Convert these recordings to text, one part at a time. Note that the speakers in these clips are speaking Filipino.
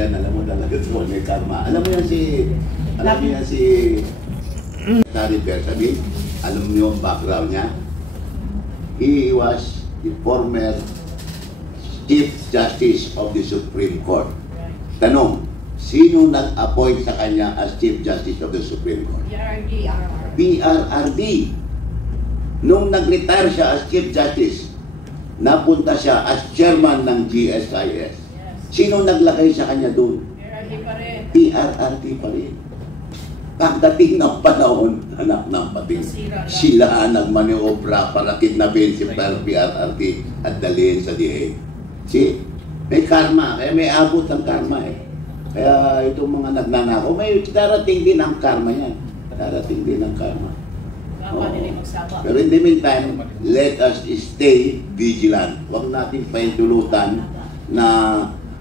yan, alam mo talaga ito, may karma. Alam mo yan si Secretary Bersamin, alam mo yung background niya? He was the former Chief Justice of the Supreme Court. Tanong, sino nag-appoint sa kanya as Chief Justice of the Supreme Court? PRRD. Nung nag-retire siya as Chief Justice, napunta siya as Chairman ng GSIS. Sino naglagay sa kanya doon? PRRD pa rin. PRRD pa rin. Pagdating ng panahon, anak ng pating, sila nagmaniobra para kidnapin si PRRD at dalhin sa DA. See? May karma. Kaya may abot ang karma eh. Kaya itong mga nagnanako, may darating din ang karma yan. Darating din ang karma. Pero in the meantime, let us stay vigilant. Huwag natin paintulutan na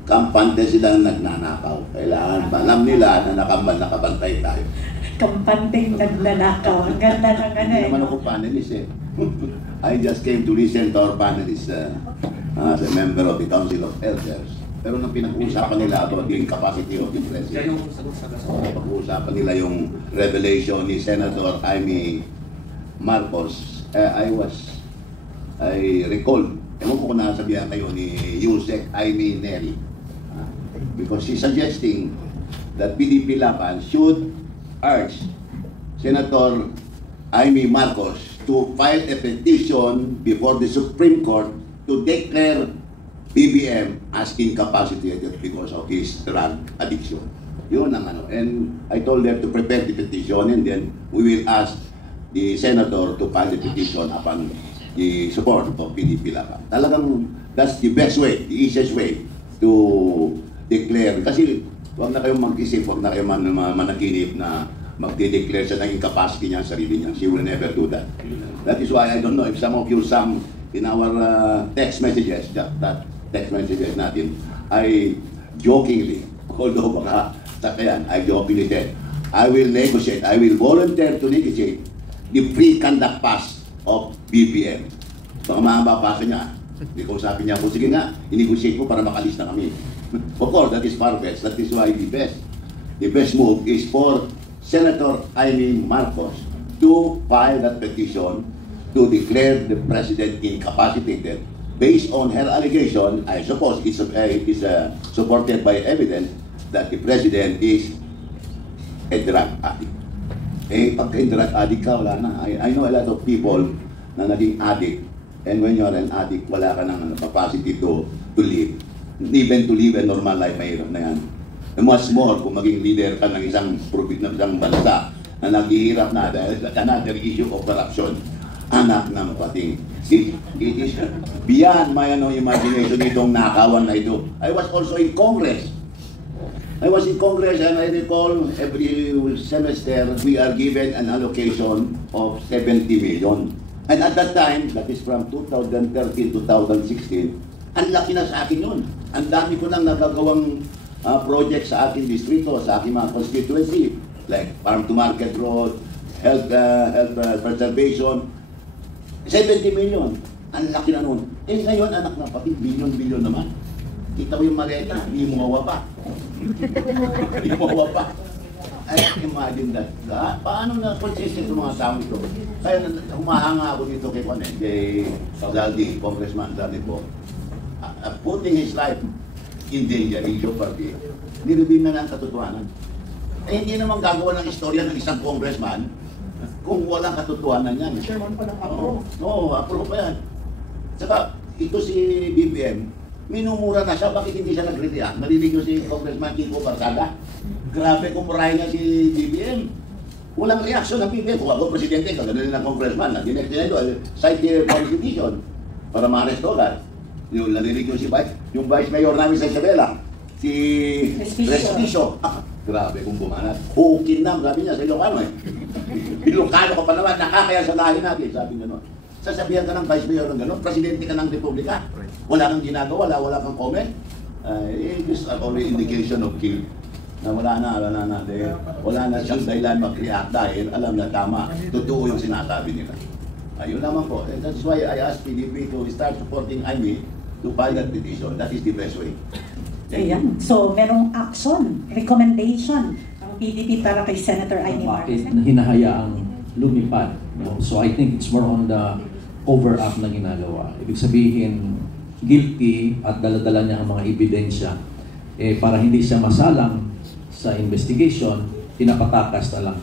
kampante silang nagnanakaw. Kailangan alam nila na nakabantay tayo. Kampanteng nagnanakaw. Ang ganda ng ano eh. Hindi naman ako panelist eh. I just came to listen to our panelists as a member of the Council of Elders. Pero nang pinag-uusapan nila about the incapacity of the President, pag-uusapan nila yung revelation ni Senator Jaime Marcos, I recall, ewan ko kung nakasabihan kayo ni Yusek Jaime Neri, because he's suggesting that PDP Laban should urge Senator Jaime Marcos to file a petition before the Supreme Court to declare BBM as incapacitated because of his drug addiction. Yun ang ano. And I told them to prepare the petition and then we will ask the senator to file the petition upon the support of PDP Laban. Talagang that's the best way, the easiest way to declare. Kasi huwag na kayong mag-isip, huwag na kayong managinip na magde-declare siya ng incapacity niya sa sarili niya. She will never do that. That is why I don't know if some of you, in our text messages, that text messages natin, I jokingly, although baka sakayan, I jokingly said, I will negotiate, I will volunteer to negotiate the free conduct pass of BBM. Baka mababasa niya. Hindi ko sabi niya, sige nga, i-negotiate mo para makalis na kami. Of course, that is far-fetched. That is why the best move is for Senator Jaime Marcos to file that petition to declare the President incapacitated. Based on her allegation, I suppose it's supported by evidence that the President is a drug addict. Eh, pagka drug addict ka, wala na. I know a lot of people na naging addict, and when you're an addict, wala ka ng capacity to live. Even to live a normal life, mahirap na yan. And much more kung maging leader ka ng isang bansa na naghihirap na dahil another issue of corruption. Anak ng pating. It is beyond my imagination itong nakawan na ito. I was also in Congress. And I recall every semester we are given an allocation of 70 million. And at that time, that is from 2013 to 2016, ang laki na sa akin yun. Ang dami ko nang nagagawang project sa aking distrito, sa aking mga constituency, like farm to market road, health preservation, 70 million. Ang laki na nun. Eh ngayon, anak na pati, billion naman. Kita mo yung maleta, hindi mo mawa pa. Hindi mo mawa pa. I imagine that. Paano na consistent yung mga tao ito? Kaya humahanga ako dito kay Zaldi, Congressman Zaldi po. Putting his life in danger, in jeopardy. Nilibing na ang katotohanan. Eh hindi naman gagawa ng istorya ng isang congressman kung walang katotohanan yan. Chairman pa ng APRO. Oo, APRO pa yan. Saka, ito si BBM, minumura na siya, bakit hindi siya nag-react? Narinig nyo si Congressman Kiko Barcada? Grabe kumurahin niya si BBM. Walang reaksyon ng BBM. Kung ako presidente, kaganoon ng congressman, dinect niya ito, cite the constitution para ma-arresto ka. Yung narinig nyo si yung vice mayor namin sa Isabela, si Respicio. Grabe kung bumanat. Hukin na, sabi niya sa Ilocano eh. Ilocano ka pa naman, nakakaya sa lahi natin, sabi niya noon. Sasabihan ka ng vice mayor ng gano'n, presidente ka ng republika, wala kang ginagawa, wala kang comment. It is only indication of guilt. Na wala na siyang dahilan mag-react dahil alam na tama, totoo yung sinasabi nila. Ayun naman po. And that's why I asked PDP to start supporting Jaime to file that petition. That is the best way. Ayan. So, merong action, recommendation ang PDP para kay Senator Amy Bakit Marcos. hinahayaang lumipad? No? So I think it's more on the cover-up na ginagawa. Ibig sabihin, guilty at dala-dala niya ang mga ebidensya. Para hindi siya masalang sa investigation, pinapatakas na lang.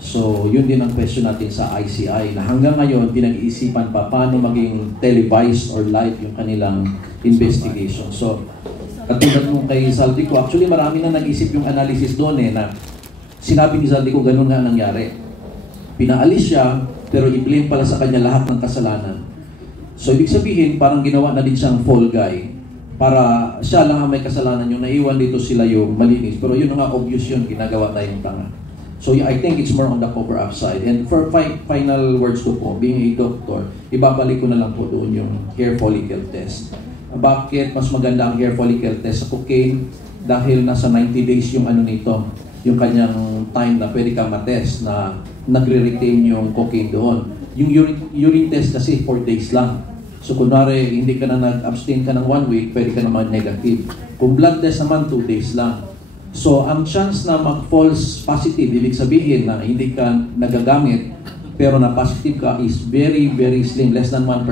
So yun din ang question natin sa ICI na hanggang ngayon pinag-iisipan pa paano maging televised or live yung kanilang investigation. So katulad nung kay Zaldico, actually marami na nag-isip yung analysis doon na sinabi ni Zaldico ganun nga nangyari. Pinaalis siya, pero i-blame pala sa kanya lahat ng kasalanan. So ibig sabihin, parang ginawa na din siyang fall guy para siya lang ang may kasalanan yung naiwan dito sila yung malinis. Pero yun nga, obvious yun, ginagawa tayong tanga. So yeah, I think it's more on the cover-up side. And for final words ko po, being a doctor, ibabalik ko na lang po doon yung hair follicle test. Bakit mas maganda ang hair follicle test sa cocaine? Dahil nasa 90 days yung ano nito, yung kanyang time na pwede ka matest na nagre-retain yung cocaine doon. Yung urine test kasi 4 days lang. So kunwari, hindi ka na nag-abstain ka ng 1 week, pwede ka naman negative. Kung blood test naman, 2 days lang. So ang chance na mag-false positive, ibig sabihin na hindi ka nagagamit, pero na positive ka is very, very slim, less than 1%.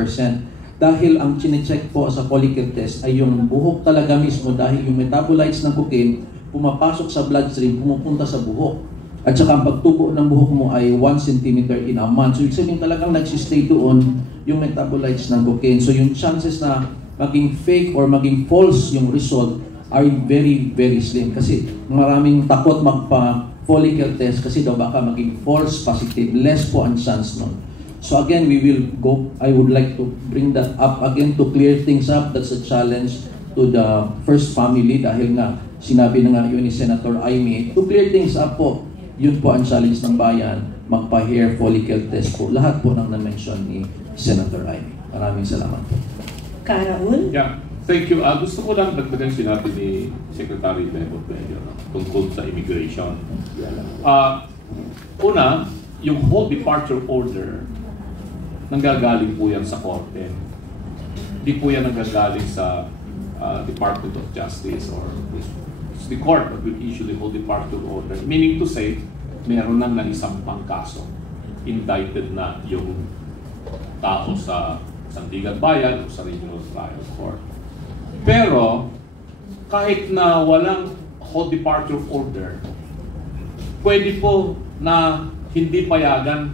Dahil ang chinecheck po sa follicle test ay yung buhok talaga mismo dahil yung metabolites ng cocaine pumapasok sa bloodstream, pumupunta sa buhok. At saka ang pagtubo ng buhok mo ay 1 cm in a month. So ibig sabihin talagang nagsistay doon yung metabolites ng cocaine. So yung chances na maging fake or maging false yung result are very, very slim. Kasi maraming takot magpa-follicle test kasi daw baka maging false positive. Less po ang chance nun. So again, we will go, I would like to bring that up again to clear things up. That's a challenge to the first family dahil nga sinabi na nga yun ni Senator Amy. To clear things up po, yun po ang challenge ng bayan, magpa-hair follicle test po. Lahat po ng na-mention ni Senator Amy. Maraming salamat po. Karaul? Yeah, thank you. Gusto ko lang dagdagan sinabi ni Secretary Bebo Pedro tungkol sa immigration. Una, yung whole departure order, nanggagaling po yan sa korte. Hindi po yan nanggagaling sa Department of Justice or it's the court that will issue the whole departure order. Meaning to say, meron nang naisampang kaso. Indicted na yung tao sa Sandigan Bayan o sa Regional Trial Court. Pero, kahit na walang whole departure order, pwede po na hindi payagan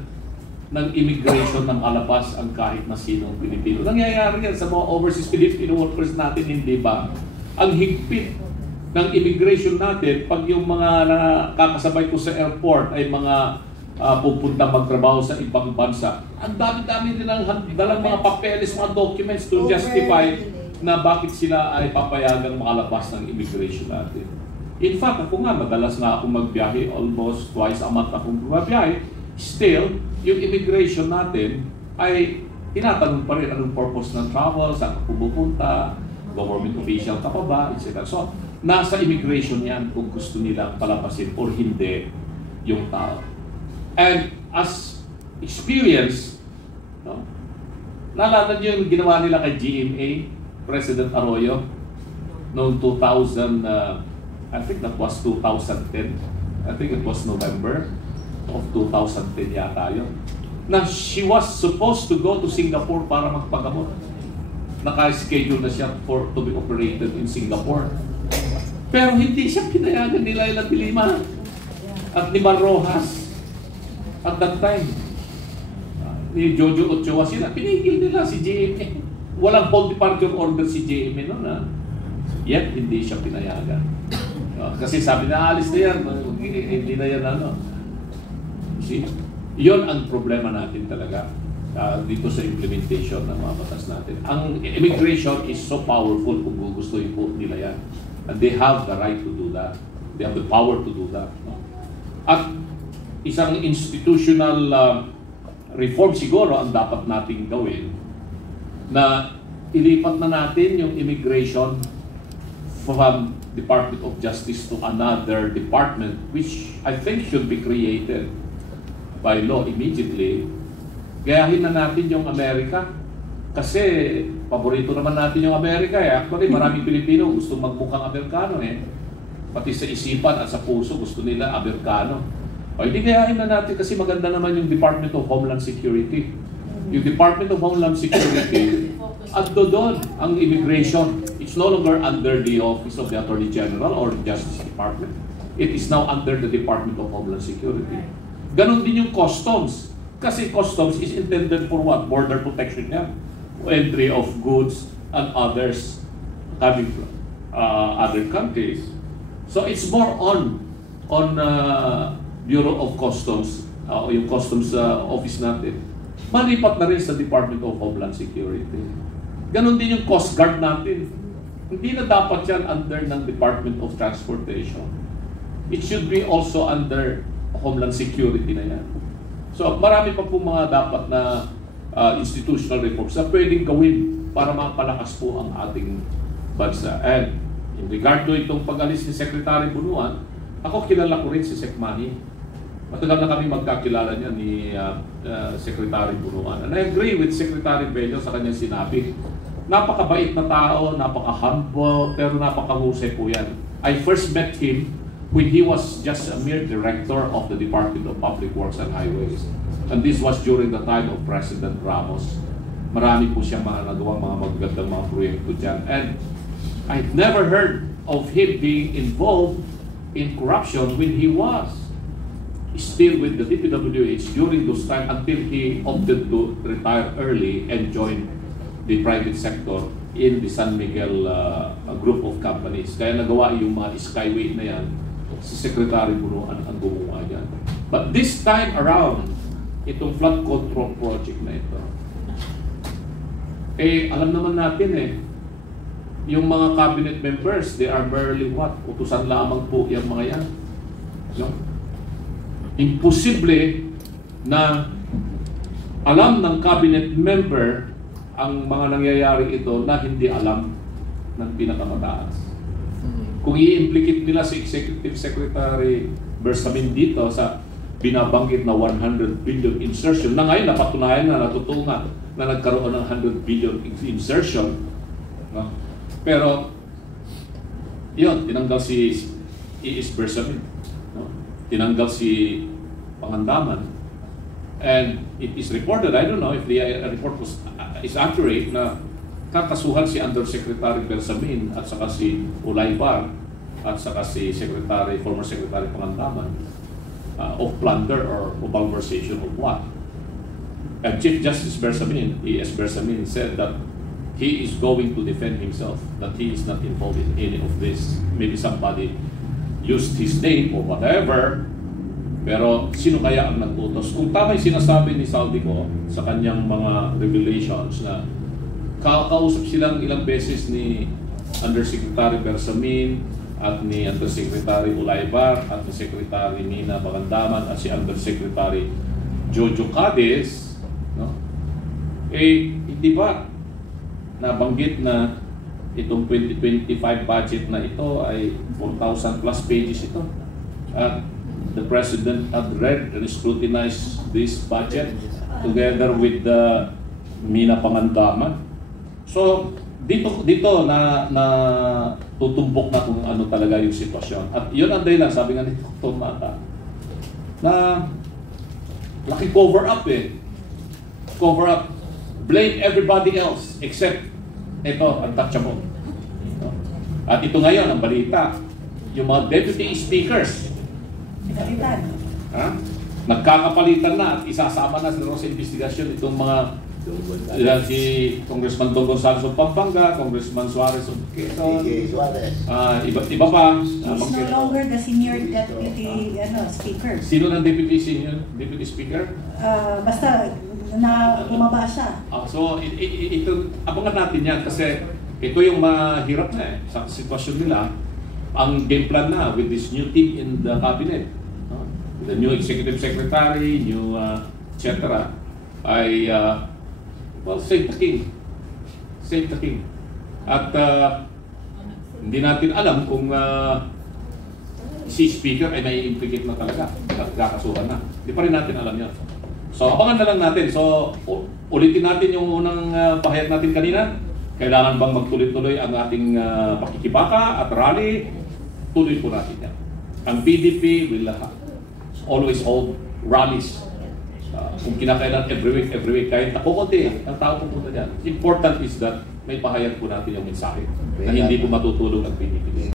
ng immigration ng alabas ang kahit na sinong Pilipino. Nangyayari yan sa mga overseas Filipino workers natin, hindi ba? Ang higpit ng immigration natin, pag yung mga nakakasabay ko sa airport ay mga pupunta magtrabaho sa ibang bansa, ang dami-dami nilang dalang mga papeles, mga documents to justify na bakit sila ay papayagang makalabas ng immigration natin. In fact, ako nga, madalas nga akong magbiyahe, almost twice a month akong magbiyahe. Still, yung immigration natin ay tinatanong pa rin anong purpose ng travel, saan ka pumupunta, government official ka pa ba, etc. So, nasa immigration yan kung gusto nilang palapasin or hindi yung tao. And as experience, no, naalala niyo yung ginawa nila kay GMA, President Arroyo, noong 2000, I think that was 2010. I think it was November of 2010 yata yun. Na she was supposed to go to Singapore para magpagamot. Naka-schedule na siya to be operated in Singapore. Pero hindi siya pinayagan ni Laila de Lima at ni Mar Rojas at that time. Ni Jojo Ochoa sila, pinigil nila si GMA. Walang whole departure order si GMA noon na. Yet, hindi siya pinayagan. Kasi sabi na, alis na yan, hindi na yan ano. See, yun ang problema natin talaga dito sa implementation ng mga batas natin. Ang immigration is so powerful kung gugustuhin po nila yan. And they have the right to do that. They have the power to do that. No? At isang institutional reform siguro ang dapat nating gawin na ilipat na natin yung immigration from Department of Justice to another department which I think should be created by law immediately. Gayahin na natin yung Amerika Kasi paborito naman natin yung Amerika eh. Actually, maraming Pilipino gusto magmukhang Amerikano eh. Pati sa isipan at sa puso gusto nila Amerikano. O hindi gayahin na natin kasi maganda naman yung Department of Homeland Security. Yung Department of Homeland Security, ando doon ang immigration. It's no longer under the Office of the Attorney General or Justice Department. It is now under the Department of Homeland Security. Ganon din yung customs. Kasi customs is intended for what? Border protection yan. Entry of goods and others coming from other countries. So it's more on Bureau of Customs, yung Customs Office natin. Malipat na rin sa Department of Homeland Security. Ganon din yung Coast Guard natin. Hindi na dapat yan under ng Department of Transportation. It should be also under Homeland Security na yan. So marami pa po mga dapat na institutional reforms na pwedeng gawin para mapalakas po ang ating bansa. And in regard to itong pag-alis ni Secretary Bunuan, ako kilala ko rin si Sec Manny. Matagal na kami magkakilala niya ni Secretary Bunuan. And I agree with Secretary Bello sa kanyang sinabi. Napakabait na tao, napaka-humble, pero napakahusay po yan. I first met him when he was just a mere director of the Department of Public Works and Highways. And this was during the time of President Ramos. Marami po siyang mga nagawang mga magagandang mga proyekto dyan. And I've never heard of him being involved in corruption when he was still with the DPWH during those time until he opted to retire early and join the private sector in the San Miguel group of companies. Kaya nagawa yung mga Skyway na yan, si Secretary Bunuan ang gumawa yan. But this time around, itong flood control project na ito, alam naman natin yung mga cabinet members, they are barely what? Utusan lamang po yung mga yan. No? Imposible na alam ng cabinet member ang mga nangyayari ito na hindi alam ng pinakamataas. Kung i-implicate nila si Executive Secretary Bersamin dito sa binabanggit na 100 billion insertion, na ngayon napatunayan na natutunga na nagkaroon ng 100 billion insertion. No? Pero, yun, tinanggal si E.S. Bersamin. No? Tinanggal si Pangandaman. And it is reported, I don't know if the report is accurate, na kakasuhan si Undersecretary Bersamin at saka si Ulaybar at saka si former Secretary Pangandaman of plunder or malversation of what? And Chief Justice Bersamin, E.S. Bersamin, said that he is going to defend himself, that he is not involved in any of this. Maybe somebody used his name or whatever, pero sino kaya ang nag-utos? Kung tama yung sinasabi ni Saldico sa kanyang mga revelations na kakausap silang ilang beses ni Undersecretary Bersamin at ni Undersecretary Ulaybar at ni Secretary Nina Pangandaman at si Undersecretary Jojo Cadiz, no? Hindi ba nabanggit na itong 2025 budget na ito ay 4,000 plus pages ito? At the President had read and scrutinized this budget together with the Mina Pangandaman. So dito na tutumbok na kung ano talaga yung sitwasyon. At yun ang dahilan, sabi nga ni Dr. Mata, na laki cover up cover up, blame everybody else except ito, untouchable. At ito ngayon ang balita, yung mga deputy speakers nagkakapalitan na at isasama na sa investigasyon itong mga si Congressman Don Gonzales of Pampanga, Congressman Suarez of Quezon, iba pa. He's no longer the senior deputy speaker. Sino ng deputy speaker? Basta na bumaba siya. So ito, abangan natin yan kasi ito yung mahirap na sa sitwasyon nila. Ang game plan na with this new team in the cabinet, the new executive secretary, new etc. ay well, save the king. Save the king. At hindi natin alam kung si speaker ay may implicate na talaga at kakasuhan na. Hindi pa rin natin alam yan. So abangan na lang natin. So ulitin natin yung unang pahayag natin kanina. Kailangan bang magtuloy-tuloy ang ating pakikibaka at rally? Tuloy po natin yan. Ang PDP will always hold rallies. Kung kinakailan every week, kahit kukunti ang tao pupunta dyan. Important is that may pahayag po natin yung mensahe na hindi po matutulog ang PDP.